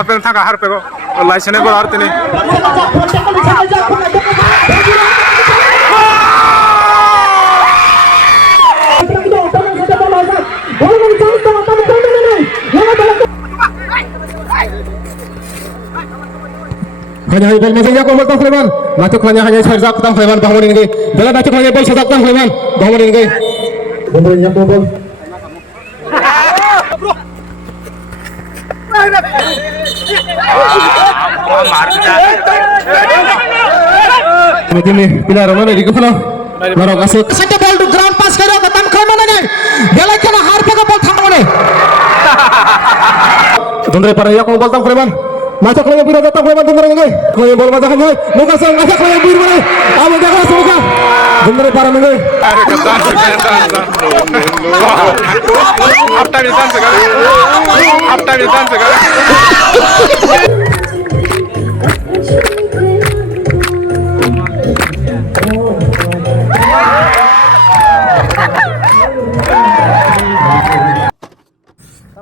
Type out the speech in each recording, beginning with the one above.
hapen thaka har pego laisene gol ar tini hanya bal masih ya komol tang Sulaiman natuk hanya serzak tang Sulaiman bangun ini bela natuk hanya bal serzak tang Sulaiman bangun ini bombolnya bobol ini pilar mana di kepala baru kasih satu bal to ground pass karo katam khamana nai bela kena har pega bal thamone dondre para ya komol tang Sulaiman Macak lagi biru datang Sulaiman dondre ngai koi bal masak ngai muka sang macak lagi biru mana abu jaga semoga dondre para ngai half time dance sekali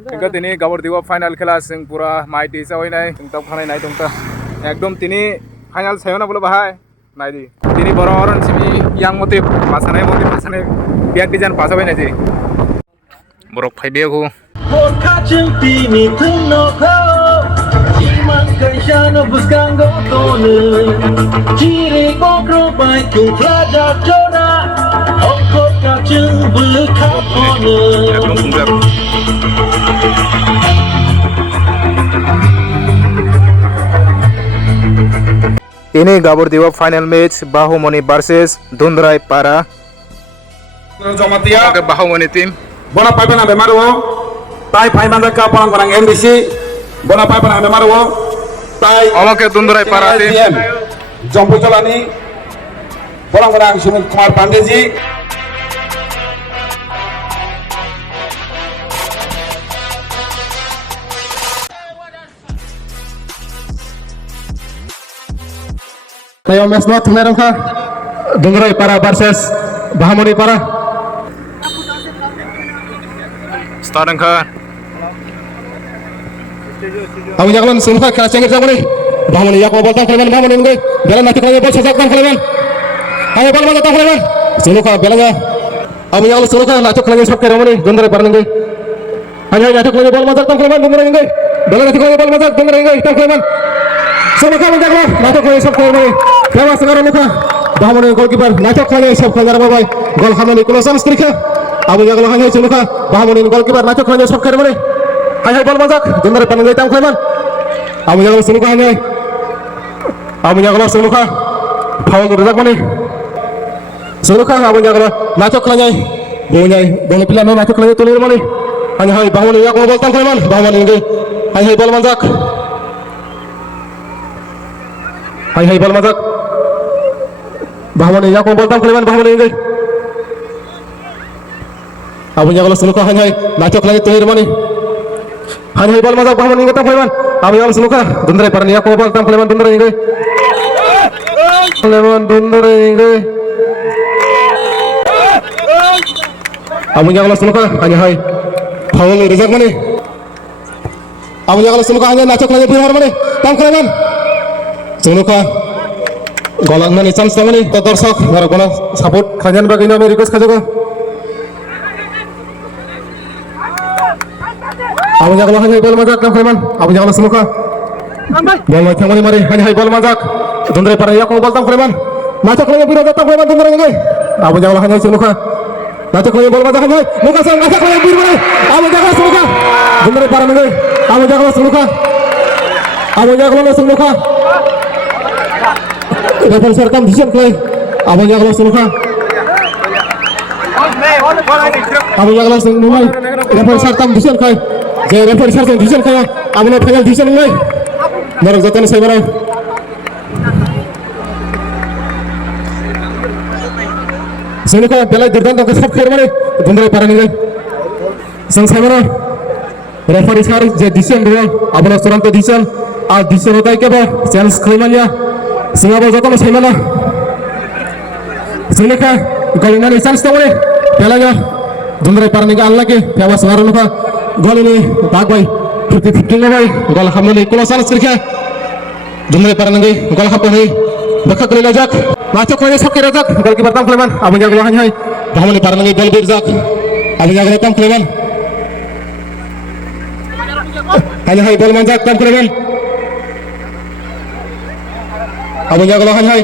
Hingga tini gabor diwa final khela sing pura mai ti sa hoi nai sing tok khanai nai tongta ekdom tini final sayona bolo bahai nai di tini bororon simi yang motif masane biak dijan pasabai nai ji borok phai be ko Ini gabor diwa final match Bahumoni versus Dundrai Para. Jomatia ke Bahumoni team. Bona pai pana bemaru tai pai manda ka parang parang MDC bona pai pana bemaru tai Oke Dundrai Para team. Jompo Cholani parang parang Sunil Kumar Pandey ji Tayo mes not meron ka Dundrai Para versus Bahumoni Para Starting ka. Abu Jalan Sulka kena cengit jamani Bahumoni ya ko bolta Sulaiman Bahumoni ngai bela nanti kaya bol sajak tang Sulaiman ayo bal mata tang Sulaiman Sulka belanya Abu Jalan Sulka natuk kaya sok Bahumoni Dundrai Para ngai hanya natuk kaya bol mata tang Sulaiman Dundrai ngai bela nanti kaya bol mata Dundrai ngai tang Sulaiman Sulka menjaga natuk kaya sok Bahumoni kawa sekarang muka Bahumoni goalkeeper natuk kaya sok kaya rabai gol hamani kulosan strika Abu Jalan hanya Sulka Bahumoni goalkeeper natuk kaya sok Bahumoni hanya bal mazak Dundrai Para ngai tang Sulaiman Abu Jalan Sulka hanya Abu Jalan Sulka foul rezak mani Sulka Abu Jalan natuk kaya bola pila natuk kaya tulir mani hanya hai Bahumoni ya ko bal tang Sulaiman Bahumoni ngai hanya bal mazak hai bal mazak Bahumoni ya ko bal tang Sulaiman Bahumoni ngai Abu Jalan Sulka hanya natuk kaya tulir mani hanya bal mazak Bahumoni ngai tang Sulaiman Abu Jalan Sulka Dundrai Para ya ko bal tang Sulaiman Dundrai ngai Sulaiman Dundrai ngai Abu Jalan Sulka hanya hai foul rezak mani Abu Jalan Sulka hanya natuk kaya biru mani tang Sulaiman Sulka golan mani chance mani to dorshok nara gola support khajan bagina me request khajago Abu Jalan hanya bal mazak tang Sulaiman Abu Jalan Sulka bal mazak mani mari hanya bal mazak Dundrai Para ya ko bal tang Sulaiman natuk kaya biru tang Sulaiman Dundrai ngai Abu Jalan hanya Sulka natuk kaya bal mazak hanya muka sang natuk kaya biru mani Abu Jalan Sulka Dundrai Para ngai Abu Jalan Sulka Abu Jalan Sulka Refer sertam decision play Abu Jalan Sulka Abu Jalan Sulka refer sertam decision play je refer sertam decision kaya Abu na final decision ngai marok jatan sai barai Sulka belai dirdan ke sab khair mane Dundrai Para ngai sang sai barai refer sar je decision dia Abu na turanto decision a decision hota hai ke ba chance khaimannya Singapura jatuh masih mana? Sulka golnya ni chance tawore pelanya Dundrai Para ni Allah ke pewa suara nuka gol ini bagwai 50-50 lebai gol hamni kulosan sirkha dumre paranangai gol hapani bakha kali lajak nachok lagi sakki rajak gol kiper tam kleman abang jago hanya hamni paranangai gol birjak abang jago tam kleman hanya hai gol manjak tam kleman abang jago hanya hai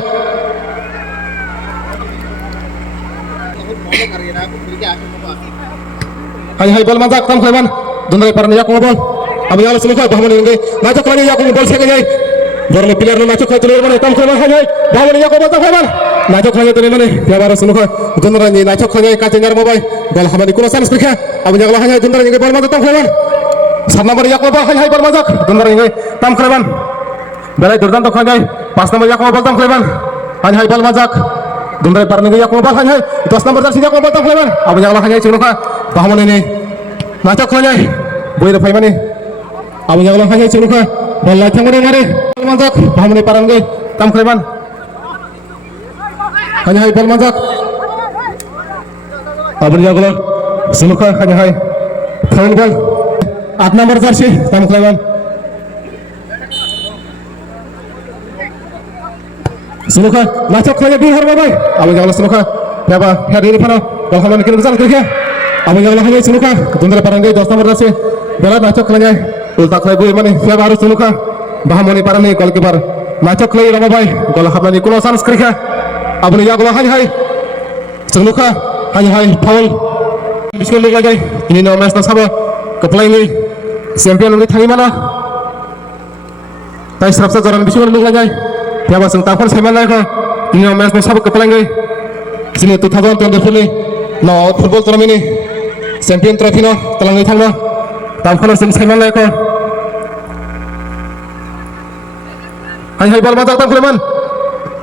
bol manjak tam kleman dumre paranangai yak bol abang jago suluka hamni ngai nachok lagi yak bol sekali Borle player lo nachok khaytu mana tam khayman hai bawani ya ko bol tam khayman nachok khaytu tene mane yabar sunuka dundra ni nachok khay ka tenyar mobai gol hamani kulo sans prikha abu jagla hai dundra ni bol ma tam khayman sat number yak mobai hai bol majak dundra ni tam khayman belai durdan to khay 5 number yak bol tam khayman hai bol majak dundra parni yak mobai hai 10 number jar yak bol tam khayman abu jagla hai sunuka bawani ni nachok khay boy ra phaimani abu jagla hai sunuka bol la thangone mare manjak bhamne parangai tam khleban hanya hai bal manjak abri jaglo sunuka hanya hai third ball 8 number jersey tam khleban sunuka nachok khleya bi har babai abri jaglo sunuka baba hari phano bal khamane kin gazal kirkha abri jaglo hanya sunuka dundra parangai 10 number jersey bela nachok khleya ulta khlaibu mane baba haru sunuka Bahamoni parani goalkeeper nachok lay ramabai gol hamani kulo sans krikha abni ya gol hai sunuka hai foul biskul lagi ini no match na saba keplay ni champion ni thani mana tai sarapsa jaran biskul lagi tiaba sung tafon saiman lagi ini no match na saba keplay ni sini 2024 ni no football tournament ni champion trophy no talangai thangna tafon sung saiman lagi hai bal majak tam kleman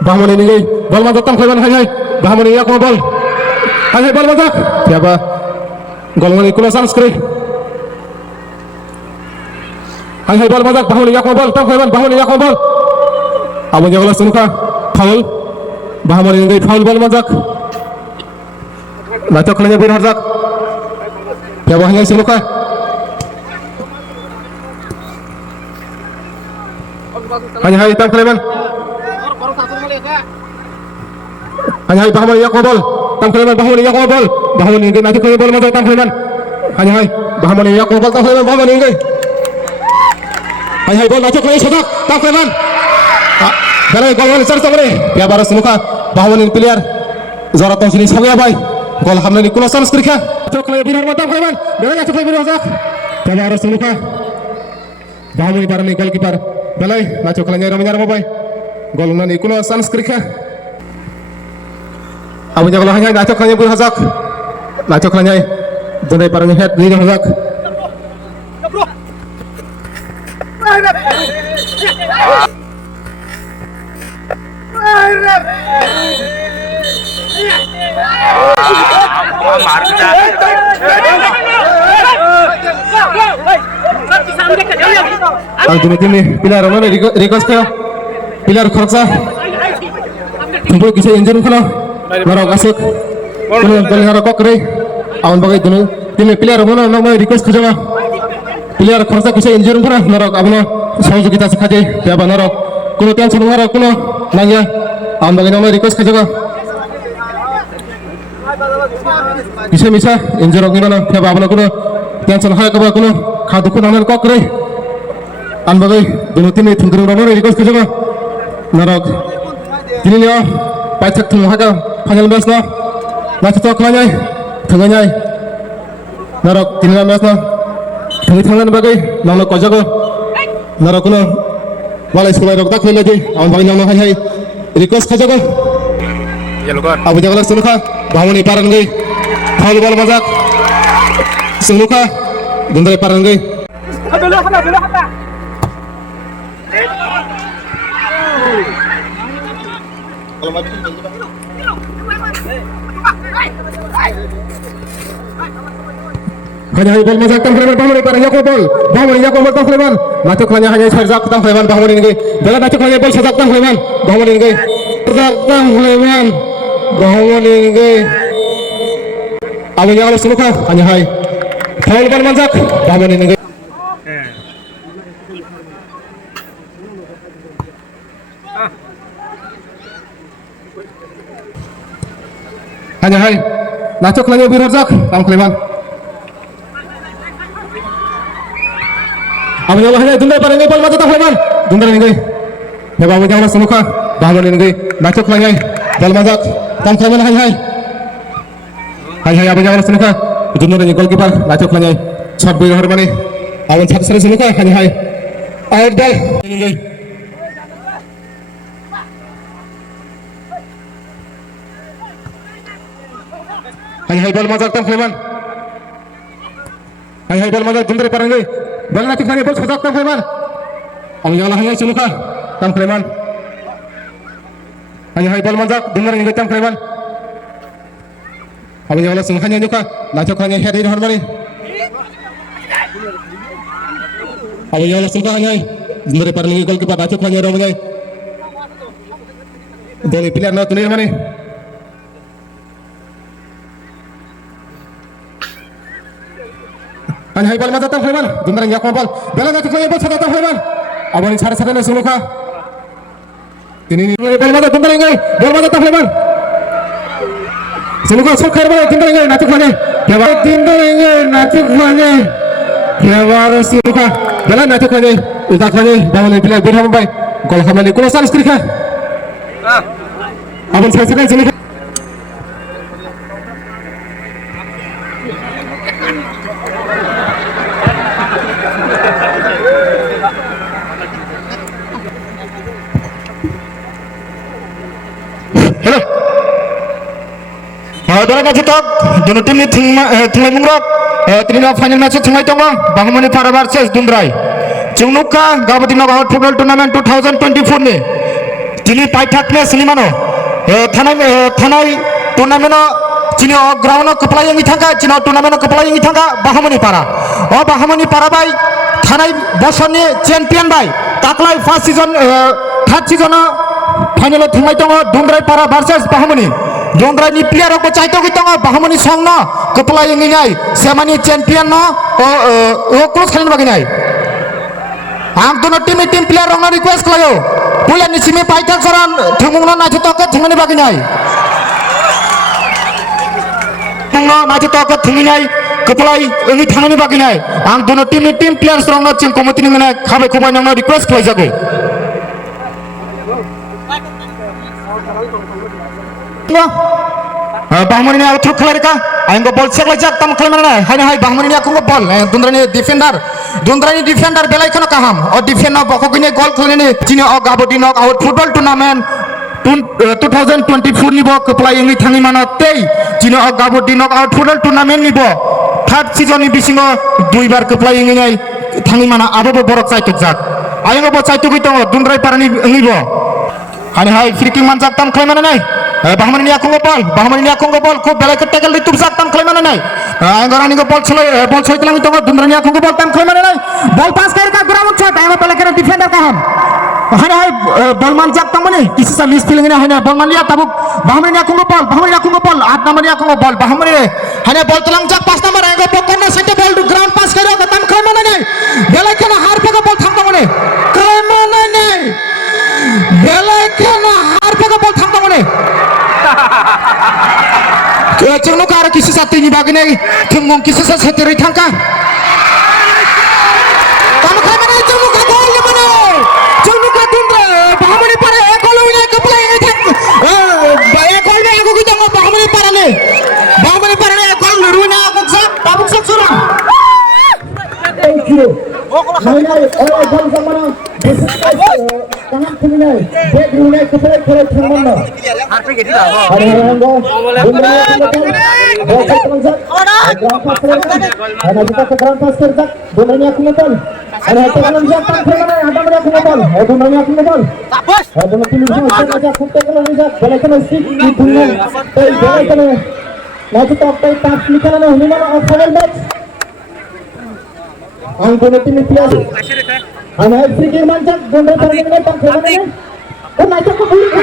bahmoni ni bal majak tam kleman hai bahmoni yak bal hai bal majak tiaba gol ngani kulo sans kri hai bal majak bahmoni yak bal tam kleman bahmoni yak bal abang jago sunuka foul bahmoni ni foul bal majak nachok lanya bir harjak tiaba hanya sunuka hanya hai tam kleman hanya hai bahmoni yak bol tam kleman bahmoni yak bol bahmoni ngai nachok lagi bol majak tam kleman hanya hai bahmoni yak bol tam kleman bahmoni ngai hai bol nachok lagi sodak tam kleman dalai gol wal sarta bare ya baru sunuka bahmoni player zara tong sini sawi abai gol hamni kulo sans krikha nachok lagi binar tam kleman dalai nachok lagi bir majak ya baru sunuka bahmoni parani goalkeeper Balai, nachok lagi ramai mobai, gol nani kuno sans krikha. Abu jago hanya nachok lagi bul hazak, nachok lagi, dundai parang head ni hazak. Al tim pilar mana request kaya pilar khorsa tumpu kise injury khana maro gasuk kono dal hara kokre aun bagai dunu tim pilar mana nama request khajaga pilar khorsa kise injury khana maro abna সহযোগিতা শিখাতে দেবা নর কোনো টেনশন নর কোনো নাইয়া আন বাগে nama request khajaga kise misa injury ngina দেবা abna কোনো টেনশন হয় কবা কোনো খাদুকু নানার kokre an bagai dunu tini thungkru ramon request khajaga narok tini leo paichak thung haga final match na nachok khlanyai thunganyai narok tini match na thungi thanglan bagai nangno kojago narok no walai skulai rok dak lagi awan bagai nangno hai request khajaga yellow card abu jagala sunuka bahmoni parangai foul ball majak sunuka dundrai parangai hanya bol majak tam kleman bahmoni parang yak bol tam kleman nachok hanya sajak tam kleman bahmoni ngai bela nachok hanya bol sajak tam kleman bahmoni ngai sajak tam kleman bahmoni ngai abu jagala sunuka hanya hai foul ball majak bahmoni ngai hanya hai nacho kelanya birhorjak tam kleman abang Allah hanya dundai parengai bal mata tam kleman dundai ngai ya babu jangan semuka bahwa ngai nacho kelanya bal mata tam kleman hai abang jangan semuka dundai ngai goalkeeper nacho kelanya shot birhor mane abang satu seri semuka hanya hai out ball ngai hai bal mazak tam kleman hai bal mazak dundre parangai bal natik ngai bal sodak tam kleman ang yala hai suluka tam kleman hai bal mazak dundre ngai tam kleman ang yala suluka nya nyuka natik ngai head in harmoni ang yala suluka ngai dundre parangai gol keeper natik ngai ro ngai doni player na tunir mane hai bal mazak tam kleman dundre yak bal bal natik ngai bal sodak tam kleman abang sare sare na suluka ini bal mazak dundre ngai bal mazak tam kleman suluka sok khair bal dundre ngai natik ngai kebar dundre ngai natik ngai kebar suluka bal natik ngai utak ngai bawal player bir hambai gol khamani kulo sal skrika abang sare sare suluka Dora match tok dono tim ni thingmai mungrok tini final match thingmai tongo Bahmani Para versus Dundrai chungnuka gabati nog out football tournament 2024 ni tini paithak me sinimano thanai tournament chini ground kapla yangi thanga chino tournament kapla yangi thanga Bahmani Para bai thanai bosoni champion bai taklai first season third season final thingmai tongo Dundrai Para versus Bahmani Dundrai ni player ko chaito gitu nggak Bahmani song no kepala yang ini semani champion no close kalian baginai ang dono tim player orang request kelayo bulan ni simi paitak saran thumung no najo toket thingani baginai no najo toket thinginai kepala ini thangani baginai ang dono tim player orang no cing komiti ni mana khabe kubai no request kelai jago Bahmani ni aku thuk khalar ka aing go ball check lajak tam khalai mana hai Bahmani ni aku go ball Dundrai ni defender belai khana kaham o defender boko gine goal khalai ni chini o gabodi knock out football tournament 2024 ni bo kepala yang ni thangi mana tei chini o gabodi knock out football tournament ni bo third season ni bisingo duibar kepala yang ni thangi mana abo bo borok chaituk jak aing go chaituk ito Dundrai Para ni ngi bo hai free kick manjak tam khalai mana nai Bahmani ni aku ngopol ko belai ke tackle itu zak tam khalai mana nai angara ni ngopol chloi telang itu Dundrai ni aku ngopol tam khalai mana nai ball pass kar ka ground shot ayo belai ke defender kaham hai ball manjak tam mane kisi sa miss feeling ni hai ball man lihat tabuk Bahmani ni aku ngopol 8 number ni aku ngopol Bahmani hai ball telang jak 5 number ayo pokok na sente ball to ground pass kar ka tam khalai mana nai belai ke na har pe ka ball tham tam mane khalai mana nai belai ke na har pe ka ball tham tam mane cengno kara kisi satu ini bagi nih cengong kisi satu dari tangka kamu kemana cengno ka gol ni mana cengno ka Dundrai Bahmani Para ekol ini kepala ini tang ekol ni aku kita ngop Bahmani Para ni ekol ruina aku tabuk sak surang thank you Mainai oleh bang zamana tangan kuninai back runai kepala thangmana harpe gedi da hari hango ana kita ke ground pass kerjak Dundrai aku ngopol ana tekan jak tam kemana ada mana aku ngopol Dundrai aku ngopol bos ada tim semua saja kutte kalau jak boleh kena stick di punya boleh kena nanti tak tak nikana ni mana final match ang dono tim player ana free kick manjak Dundrai Para ni tam kemana oh naik ko buli ka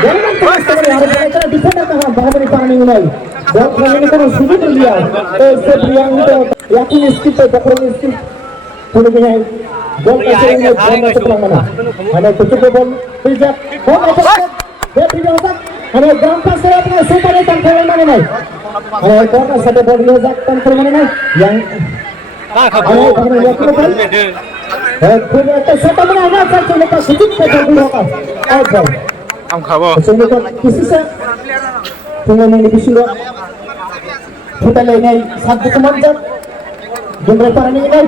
jangan pass kare yaar boleh defender ka Bahmani Para ni nai jab kami ko sujud liya se priyang to yakin skip pe bakro skip tunu gaya ball ka se ni ball na to mana ana to ball pijak ball na to आणि ग्राउंड पास आपल्या सोपाने तंत्र माने नाही आणि कॉर्नर साठी ball use तंत्र माने नाही yang आणि याकडे बॉल खूप आता सोपा माने आला चालतो लोक सुचित करतो लोक आउट बॉल am khabo लोक किसी से तुम्हाला नाही दिसलो फुटाले नाही सात मंच दुमरे पारणी नाही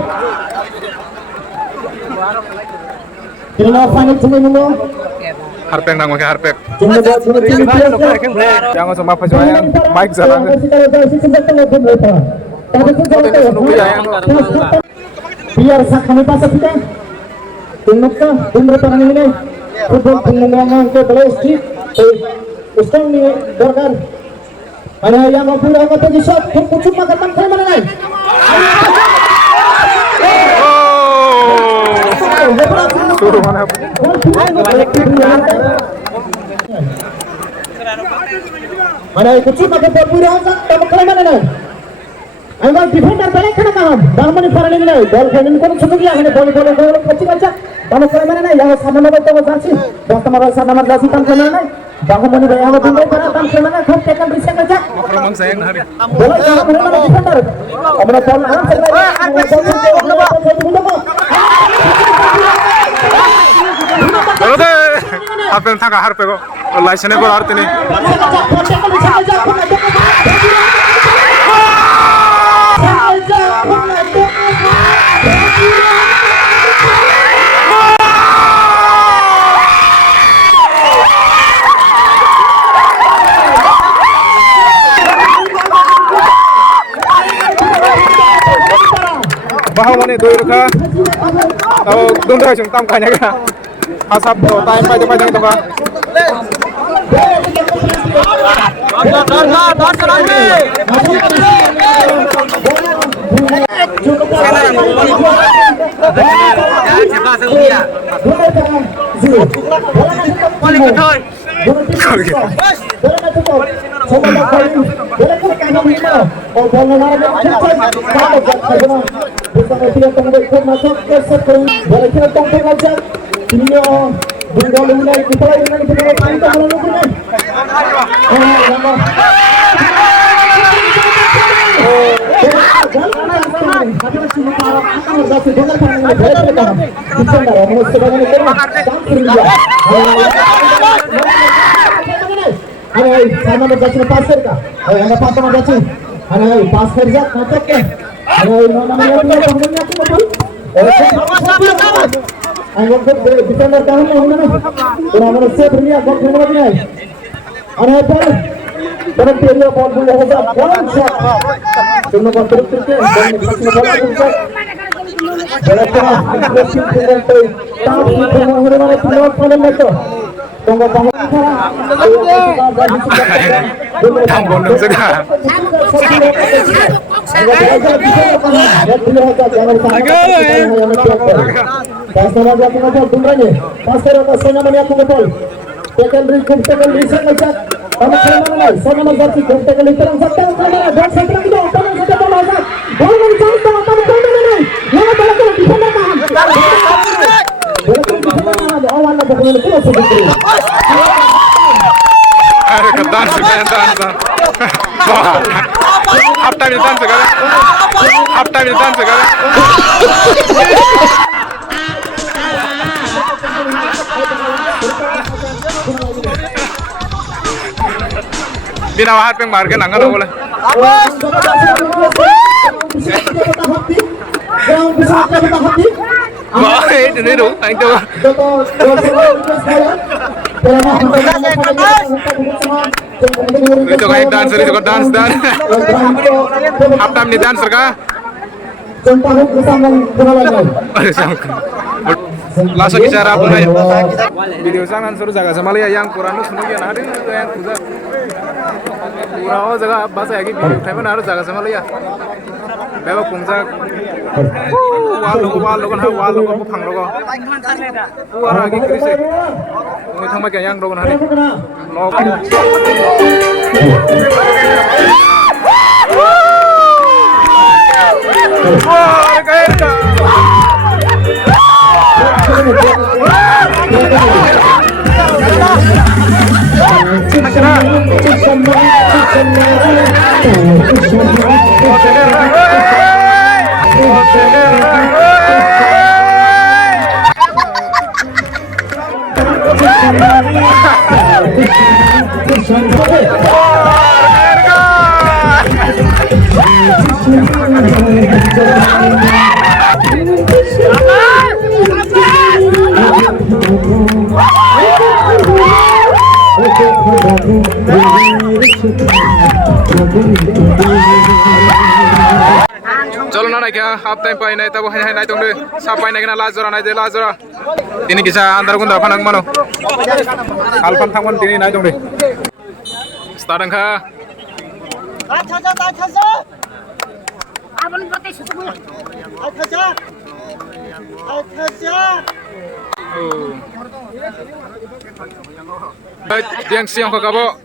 Kena final cuma dulu. harpek nang make harpek Cuma buat cuma jangan sama apa yang mic jalan biar sak kami pasal kita. Tengok ke dunia perang ini. Football pengembangan ke balesti. Ustaz ni dorkan. Ada yang mampu angkat pergi shot. Kucuk makan ke mana lain. suruh mana Ada kucuk makan pergi angkat. Kamu ke mana lain. Angkat defender balik kena kawan. Dalam ni perang ini. Ball final pun cukup ya. Ini ball kecil aja. Kamu ke mana lain. Yang sama nama tu janji. Basta nama sama nama janji kamu ke mana lain. Bangun mani bayang tu mereka kamu ke mana. Kau tekan risik aja. memang sayang hari Bola jangan mana defender. Amna ball alam Oke, apa yang tangkap harpek kok? License kok harus ini. Bahang mana dua reka? Kalau dua reka tam kanya kan? Asap time pada itu kan? sama berjaya pasir kah? Anda pas sama berjaya. Anda pas kerja, macet ke? Namanya pengguna aku betul. Anda defender kamu mana? Orang saya punya gol mana ni? Anda apa? Dalam periode ball boleh hebat, one shot. Cuma ball terus dan bola terus. Bola kena impressive dengan tu. Tapi orang mana peluang panen itu. Tunggu bangun Tambon dong sekarang. Dance sekarang. Half time dance sekarang. Half time dance sekarang. Bina wahat peng marke nanggal boleh. Wah, itu ni tu, itu. Itu kayak dancer itu kok dance. Half time ni dancer kah? Langsung bicara apa nih? Video sangan suruh jaga sama lihat yang kurang itu semua yang ada itu yang kuda. Kurang jaga bahasa lagi video time harus jaga sama lihat. Bebas punca. Wal logan apa phang logo. Kurang lagi krisis. Ini thang macam yang logan hari. Log. Wah, kayak Chalo na naik ya, half time pai naik tabu hai naik tunggu, siapa naik na last jora naik deh last jora. Ini kisah antar gunda panang mano. Alpan tangman ini naik tunggu. Start angka. Baik, yang siang ke kabo.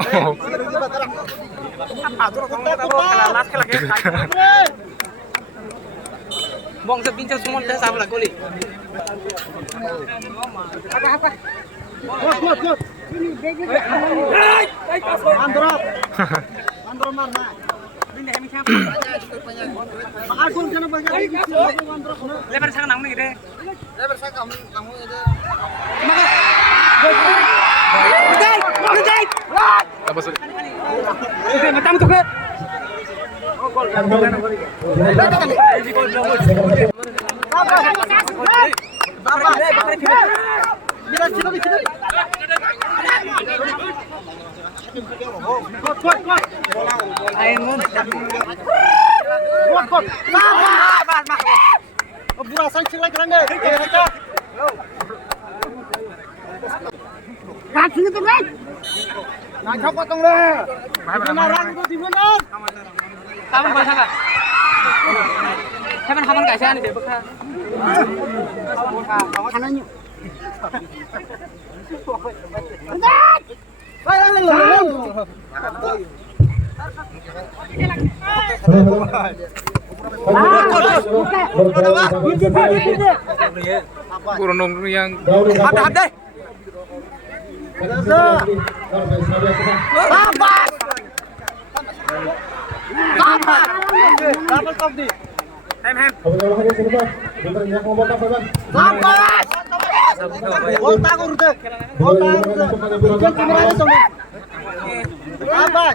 Bong sepincang semua tes apa lah kuli. Apa? Good. Ini begi. Andro. Andro mana? Ini kami siapa? Aku jangan bagi. Lebar sang nang ni deh. Lebar sang kamu itu. Gede. Apa sih? Gede macam tu ke? Kamu bahasa apa? Saya kapan kasih ane deh, bukan? Kanannya. Kurang yang Ada. Double top di. Hem. Volta urut. Kamera itu. Apa?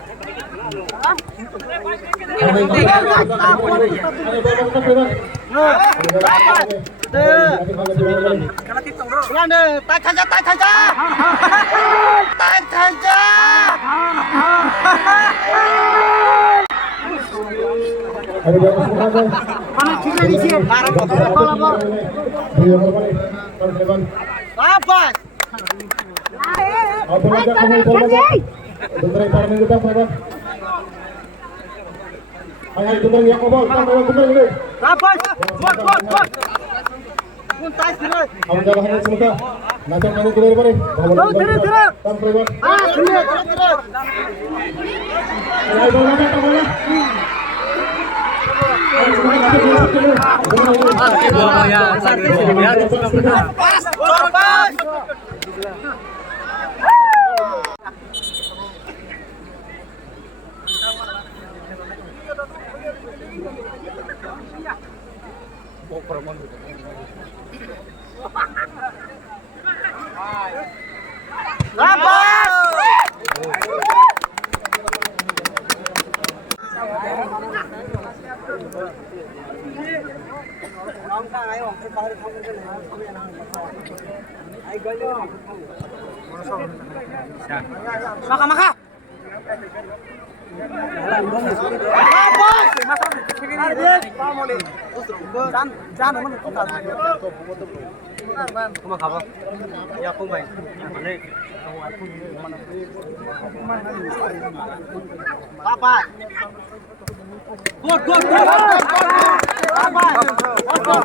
Maka.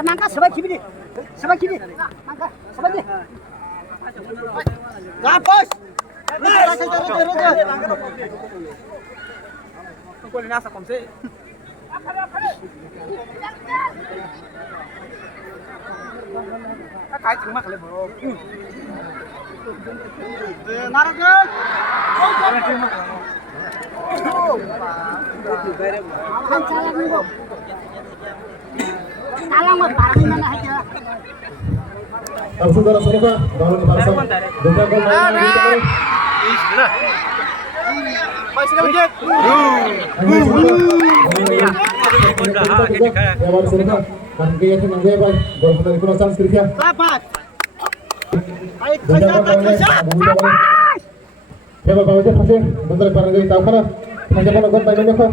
Mangka sebaik sini. Mangka sebaik. Lapos. Kau lihat apa sih? Cái trứng mắc lên bro. Nào được. Salah mah barang mana aja. Saudara semoga bangun di barisan. Juga gol main. Masih lanjut. Ya baru semoga kan dia yang nangge bay. Gol dari Kunosan Skripya. Lapas. Baik, Juga gol main. Ya bapak itu pasti bentar barang dari tahu kana. Hanya kalau gol main apa.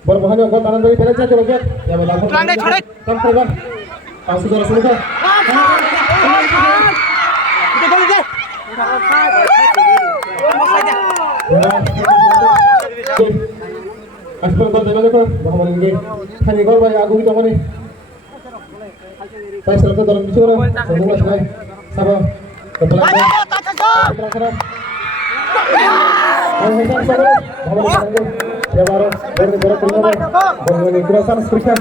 Berbahannya gol tanan dari penalti coba lihat. Ya bapak. Lanjut, lanjut. Sampai bang. Saudara semoga. Kita boleh deh. Aspal gol dari mana bahwa ini hanya gol bay agung itu mana. Saya selalu dalam bicara. Semua sekali. Sabar. Kepelakar. Kepelakar. Ya baru dari Kunosan Skripya.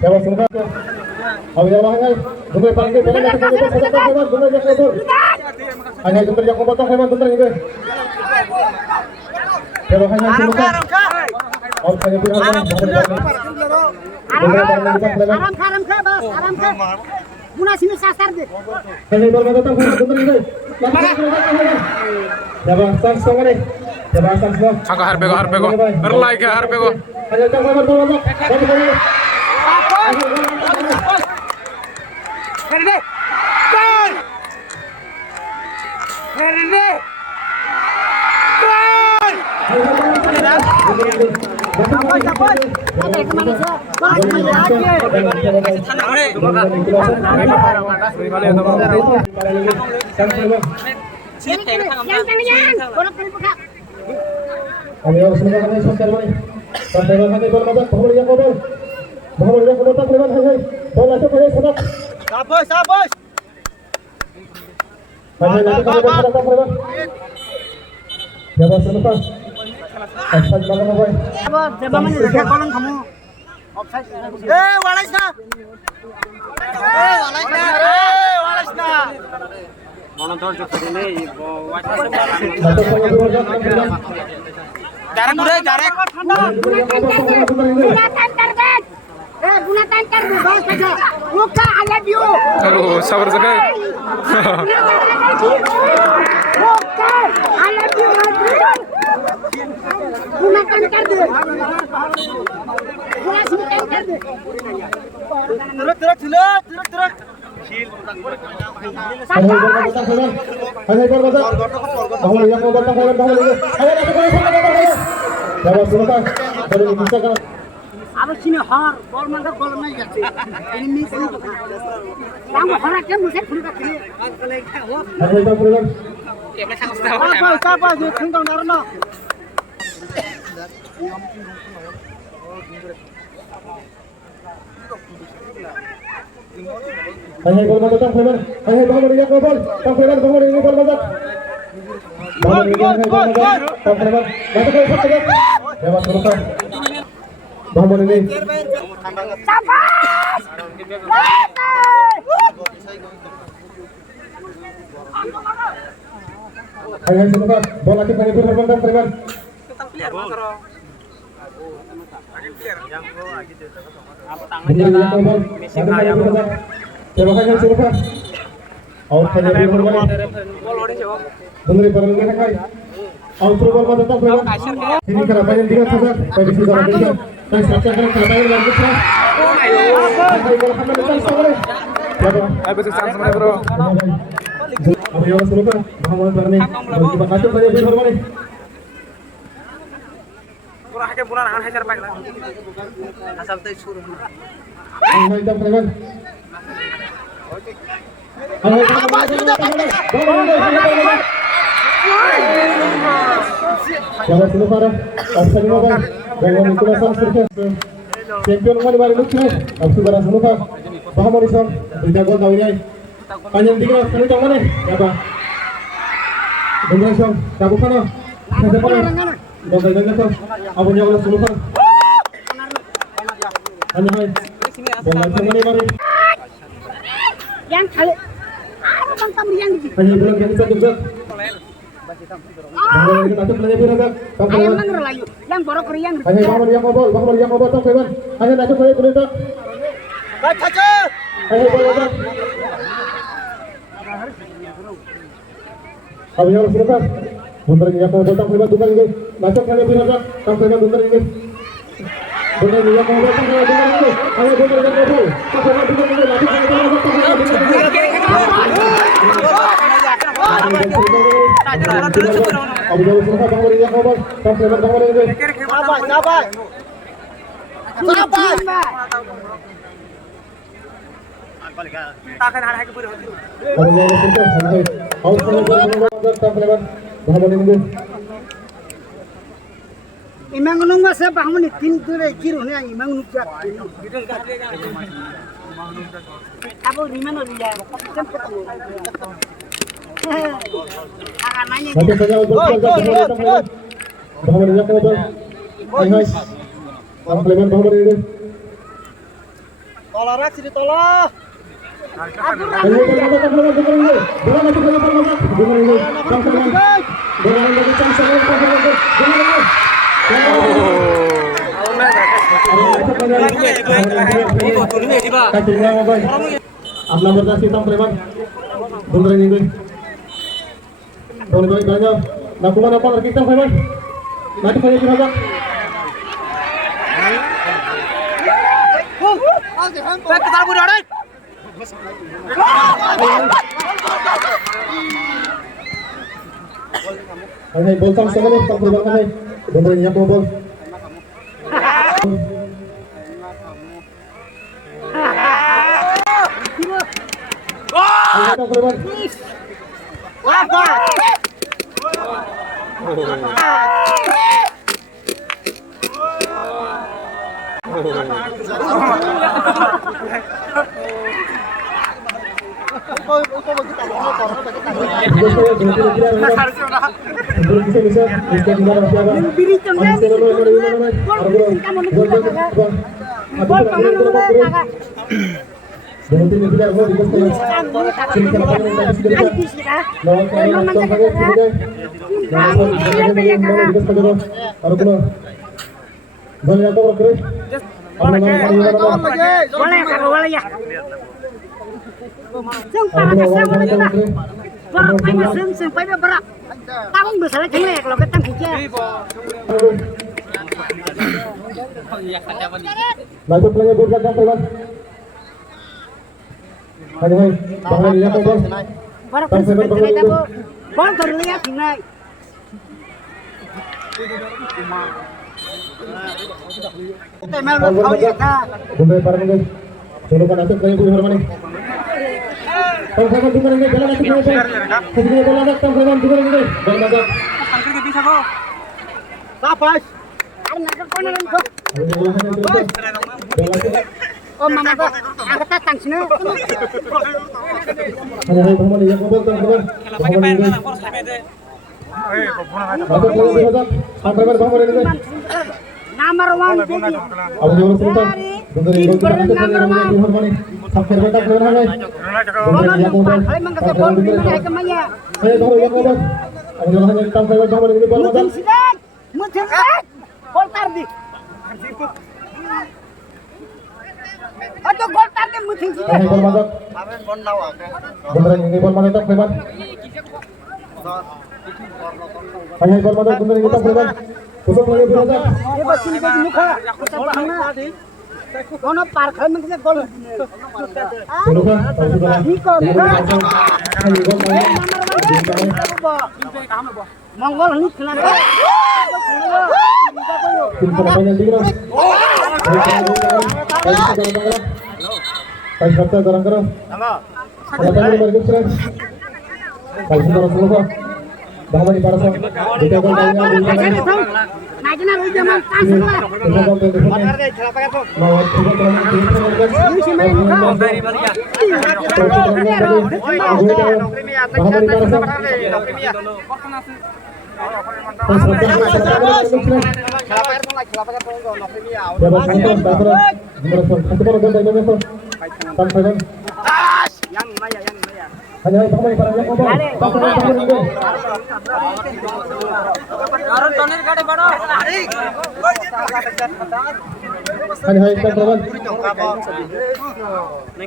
Ya bos semoga. Ayo ya bahaya. Tunggu panggil pengen nak tunggu saja. Tunggu ya kabur. Hanya bentar yang potong hewan bentar ini. Ya bahaya semoga. और खाने पीने का Aram ke bos, aram ke. Guna sini sasar deh. Hanya baru datang bentar ini. Ya bang, sans semua nih. Ya bang, sans semua. Angka harpego. Berlai ke harpego. Hanya jangan bertolak. Herde. Gol. Herde. Gol. Apa kemana sih? Wah, kemana lagi? Yang. Bola kali buka. Ayo semoga kami sukses kali. Sampai kami bola mazat, bahwa yang gol. Bahwa yang gol tak lewat hai. Bola itu pada sedap. Sabos. Hanya nanti kami bola tak lewat. Ya bos semoga. Offside bangun apa? Jangan dekat kolam kamu. Offside. Walas na. Monitor juga ini. Jarak udah jarak. Gunakan kartu. Bos saja. Luka I love you. Aduh, sabar sekali. Luka I love you. Gunakan kartu. Gunakan kartu. Turut. Hanya gol mazat. Bahwa yang gol tak lewat bahwa ini. Ayo nanti kami sama. Ya bos semoga. Dari bisa kan. Abis sini har, bol mangga gol naik jadi. Ini miss ini. Kamu harak kan musim full kat ini. Hanya itu program. Apa dia tinggal narna. Hanya gol mazat tak lewat. Hanya bahwa ini gol. Tak lewat bahwa ini gol mazat. Bahwa ini gol mazat. Tak lewat. Nanti kami sama. Ya bos semoga. Bahwa ini. Sapas. Hanya semoga bola kita ini berbandang terbang. Terima kasih semoga. Out saja berbandang. Benar berbandang kai. Out berbandang mata tak berbandang. Ini kenapa yang tiga saja? Tadi sudah berjalan. Dan sekarang kenapa yang lanjut sah? Hai bola kami lepas sekali. Ayo besok sama bro. Ayo semoga bahwa berani. Terima kasih banyak berbandang. Kurang ke bulan hajar baik lah. Asal teh suruh. Ayo jam terbang. Jangan sini parah. Offside ini kan. Jangan itu masalah serius. Champion mana baru lucu. Abis barang semua. Paham Morrison. Berita gol kau ini. Panjang tiga kali jangan mana? Siapa? Bunda Syam, Kabu Kana, Kabu Kana, Bunda Gajah, Abu Nyawal Sulukan. Hanya hai, Bunda Syam ini mari. Yang kali, bang kamu yang di. Hanya bulan yang bisa juga. Bunda ini masuk lagi biraga. Ayam mana layu, yang borok riang. Hanya yang ngobol, tak keban. Hanya masuk lagi biraga. Hanya biraga. Abu Nyawal Sulukan. Bunda ini yang ngobol tak keban bukan ini. Masuk lagi biraga. Tak keban bunda ini. Bunda ini yang ngobol tak keban bukan ini. Hanya bunda yang ngobol. Tak keban bukan ini. Masuk lagi biraga. Tak keban bukan ini. Abu Nyawal Sulukan bang beri yang ngobol. Tak keban bang beri ini. Takkan ada ke buru. Abu Nyawal Sulukan hanya haus ngobol tak keban bang beri ini. Imang nunggu saya bangun ini pintu deh kiri nih imang nunggu. Abu di mana dia? Cepet. Akan nanya. Nanti saya untuk bang beri yang ngobol. Hai. Bang Kleban bang beri ini. Tolak sini tolak. Ayo kita bukan ini. Bukan masuk lagi bang masuk. Bukan ini. Bang Kleban. Bukan ini kita sama bang Kleban. Bukan ini. Kacinya apa? Abla berdasi tam Kleban. Bener ini. Boleh banyak. Lakukan apa lagi tam Kleban? Nanti saya kira. Kita buru ada. Hai bol sang sekali tak berubah hai. Bener ini apa bol? Ayo tak berubah. Boleh kalau boleh ya. Sumpah kasih kita. Borok tengah sampai berak. Tahun besar cengeng kalau ketang hujan. Lanjut lagi buruk dan terbang. Hai, bangun dia kau bol. Borok sampai kita bu. Bol terlihat naik. Temel kau ya kak. Bunda parang guys. Solo kan asap lagi buruk mana? Tangkapan tinggal ini jalan asap lagi. Ketika bola nak tangkapan tinggal ini. Bola nak. Angker ke bisa kok. Tapas. Ada nak kau nak kau. Oh mama kau. Angkat tatang sini. Hai, bangun dia kau bol tangkapan. Bangun ini. Masuk lagi buruk. Tangkapan bangun ini. Nomor 1 jadi. Abu Nyawal Sulukan. Bener ini gol kita asap lagi buruk mana? Sampai betak benar hai. Bener ini kau bol. Tangkapan tinggal. Ayo bangun dia kau bol. Abu Nyawal hanya tangkapan bangun ini bol Mutin masuk. sidak. Mutin sidak. Gol tardi. Atau gol tardi mutin sidak. Hai, bol masuk. Beneran ini bol mana tak Kleban? Hai, bol masuk bener ini tak Kleban. Tusuk lagi berada. Dia bersini baju muka. Kono par kali mungkin gol. Sulukan, tahu sudah. Iko. Hai, gol mana? Mongol ini kenapa? Tim penamanya tinggal. Hai, kata garang-garang. Kalau kamu bergerak, kalau sudah Sulukan. Bahamani para sang. Kita gol Naiknya lu jangan langsung lah. Lawan juga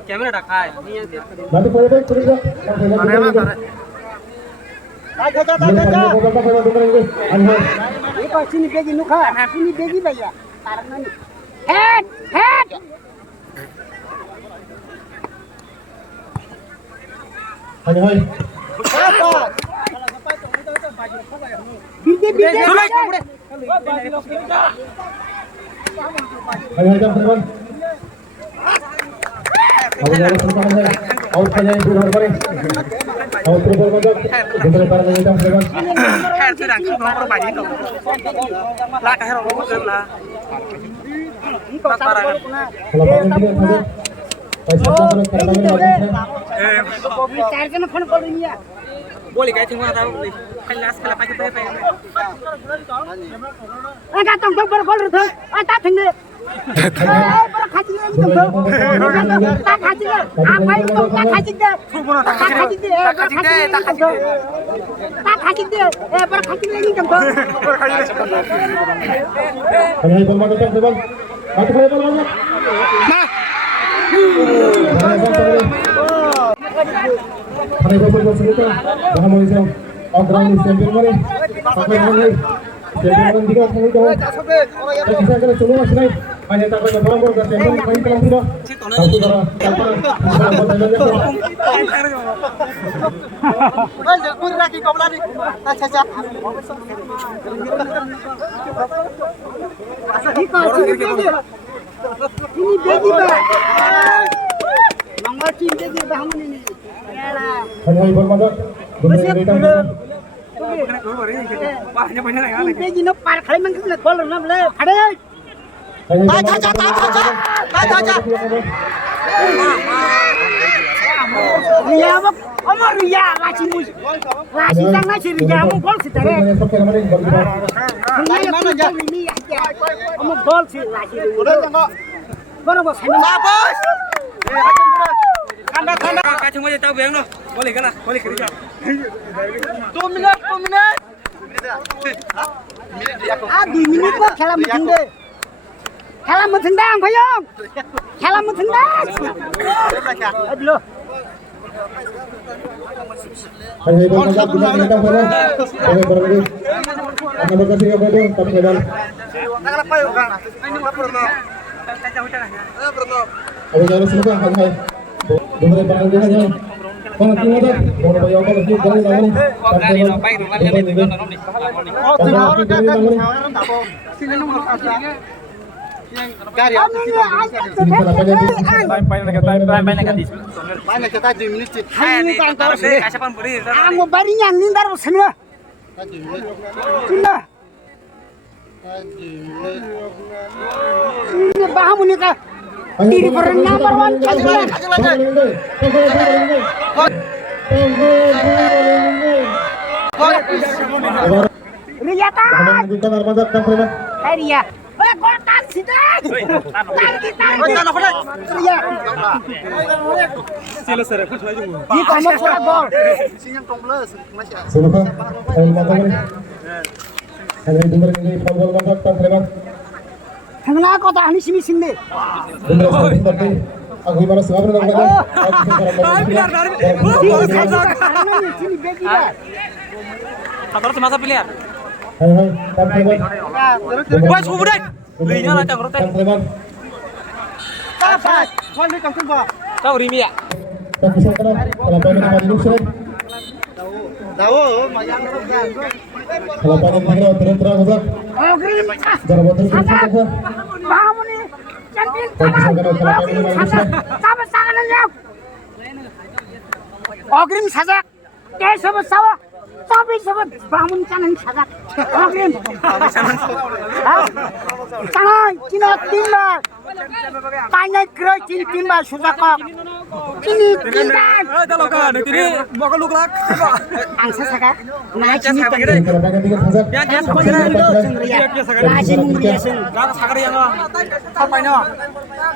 camera रखा है sini begi nuka sini begi भैया head head bide bide boleh kayak cuma tahu kelas kalau pakai apa enggak tong tong bergol tuh tak tinggi berkaji lagi tong tak kaji apa itu tak kaji deh tak kaji deh berkaji lagi tong Hari bapak cerita, Bahamani sang Agrani champion mana? Pakai mana? Champion tiga kali kau. Kita kena coba masih naik. Hanya tak ada barang baru champion kali kalau tidak. Satu barang, tanpa Puri lagi kau lari, caca. Ini begi bah. Mangga cinta dia Bahamani ini. Hanya ibu masak. Ini begi no par kali mangga gol na bole. Ada. Caca. Ria bak, Omar Ria lagi mus. Lagi tang lagi Ria mu gol sih tadi. Ria mana jadi ini ya. Omar gol sih lagi. Baru bos. Bos. Tanda kacung aja tahu bayang no. Boleh kan lah, boleh kerja. 2 minit. 2 minit kok खेला मुठंदे. खेला मुठंदां भयं. खेला मुठंदां. Aduh. Hanya ibu masak kita kita pada. Hanya berlagi. Akan berkasih kepada tapi kepada. Abu Jalo semua hanya. Dumere barang dia hanya. Kalau tidak, kalau bayar apa lagi kalau ini. Bahamani ka diri berang number 1 Riyata Ria gol tan sidah tan kita Ria sila sir di kamu pura gol Siapa? Saya masak ini. Hanya dengar ini football masak tak lewat. Tengah kota ini sini. Dengar seperti aku gimana sekarang dengan kalian? Sini begi dah. Terus masa pilihan. Hai, tak lewat. Wah, subuh deh. Belinya lah cang rote. Tak lewat. Apa? Kau ni kau semua. Kau Rimi ya? Tak bisa kalau pengen maju sudah. Tahu, mayang rote. Kalau pengen tinggal terus masak. Oh, Grim. Jangan buat terus masak. Bahamani champion. Tak bisa kalau pengen maju sudah. Sama sangan niya. Oh, Grim sajak. Kayak sama sawa. Tapi sebab bangun kanan sajak. Orang Tangan Cina timba. Banyak gerak Cina timba sajak. Ini timba. Angsa sajak. Naik Cina timba. Masih menghiasin.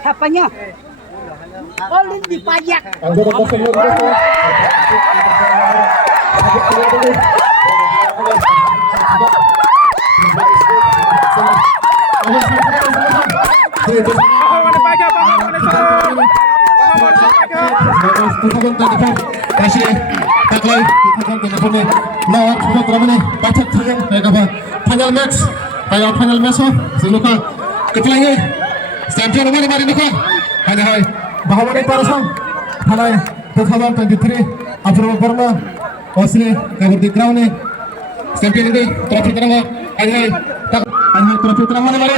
Apanya? Olin dipajak. Final match seluka ketelangi champion mana mari nuka hanya hai bahwa ni parasam halai 2023 Apurva Verma Osni kabaddi ground ni champion ini trophy teranga hanya hai trophy teranga mana mari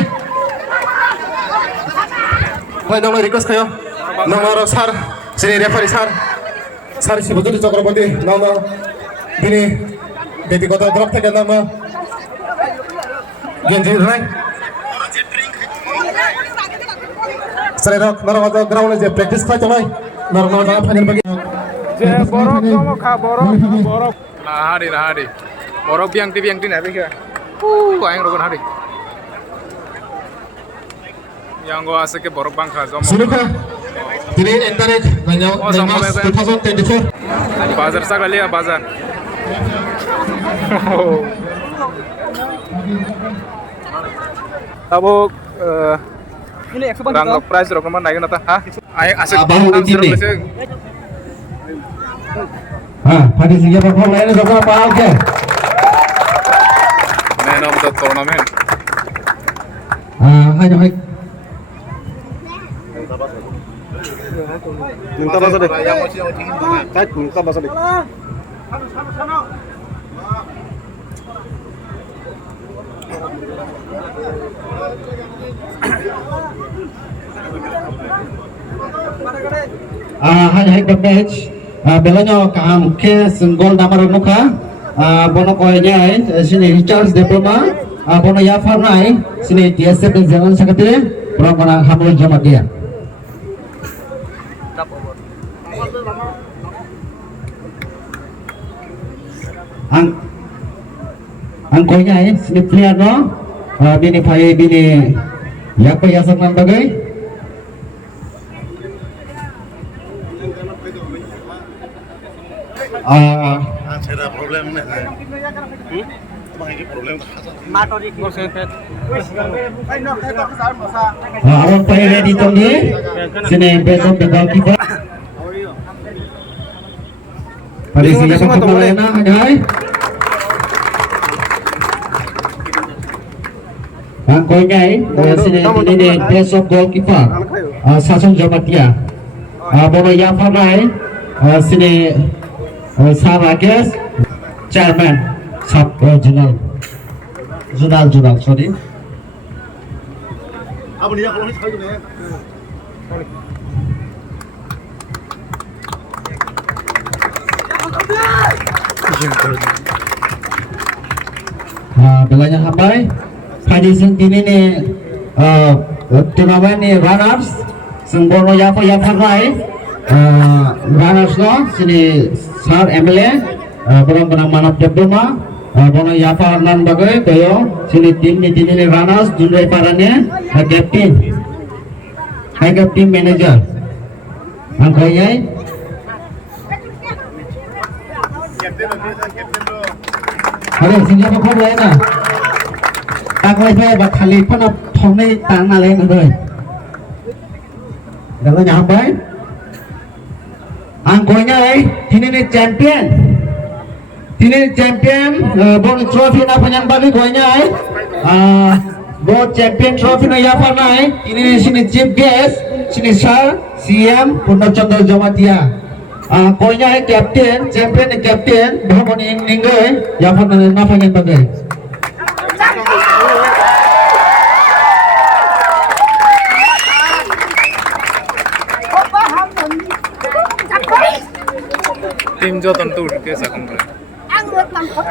Baik, nama request kayo nama sar sini referee sar si betul Chakraborty nama ini ব্যক্তিগত তরফ থেকে nama Genji Rai Serok Narwada ground je practice ka chalai Narwada final bagi je borok kamu kha borok nah hari borok biang ti nabi ka aing rogon hari yang gua ase ke borok bang kha jom Sunuka Tini Entarek Ganyau Mas 2024 bazar sa galia bazar Abo rang price rok man naik nata ha aing ase pada segi perform lain berapa oke man of the tournament hanya baik minta bahasa deh kait minta bahasa deh hanya baik match belanya kam ke singgol namar nuka bono koynya sini Richards diploma bono ya farnai sini TSF jalan sakatire berapa hamil jamat dia ang koynya sini player no bini pai bini yak pa yasak nan bagai ada problem nih problem awak pai ready tonggi sini besok the goalkeeper pada sini apa bolehna hai ang koynya sini ini besok goalkeeper Sasong Jamatia bono ya farai sini Sarages chairman sub jurnal sorry apa dia kalau ini sekali nih belanya hambai Haji sini ni turnamen ni runners sengbono ya farai runners no sini sar MLA belum pernah manap diploma bono ya nan bagai kayo sini tim ni runners jundai parane captain manager angkanya ada sini apa kau lain na tak lagi buat kali pun ab thong ni tang na lain rồi kalau nyampai angkonya ini champion bon trophy na panjang bagi konya bon champion trophy na ya par na ini sini chief guest sini sir CM Purnachandra Jamatia konya captain champion captain bahkan ingin ya par na panjang bagi tim jo tentu ke sakung Tanggut tangkut.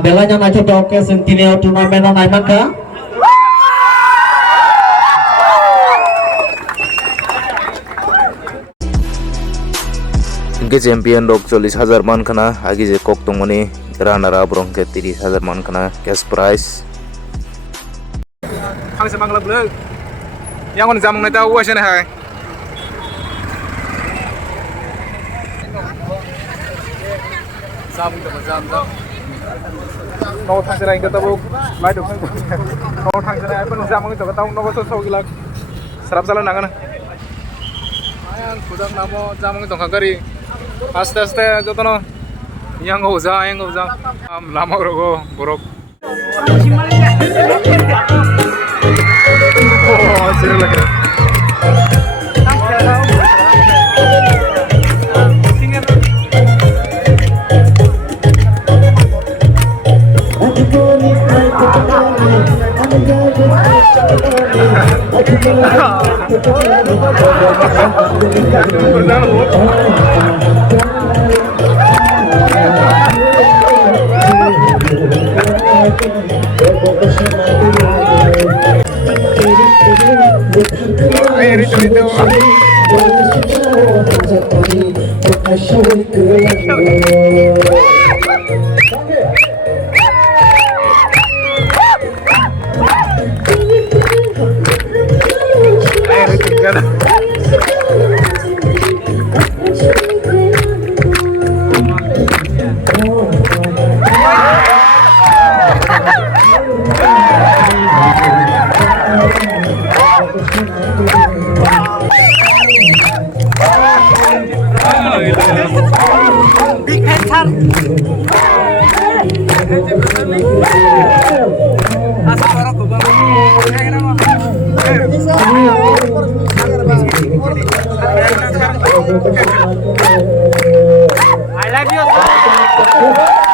Belanya nak coba ke sentinel turnamen naik maka. इनके चैंपियन लोग 40,000 मान खाना आगे जे कोक तो money runner up रंग के 30,000 मान खाना cash price Ang sa mga vlog. Yang kon jamong na tawo siya na hay. Jamong ta jam jam. Nau thang sila ingka tabo lai dok sang. Nau thang sila ay pan jamong to tawo no so so gilak. Sarap sala nangan. Ayan kudang namo jamong to khagari. Aste aste jotono yang hoja lama rogo borok. Oh, seru lagi. Big Panther. Asa orang ko ba? I love you.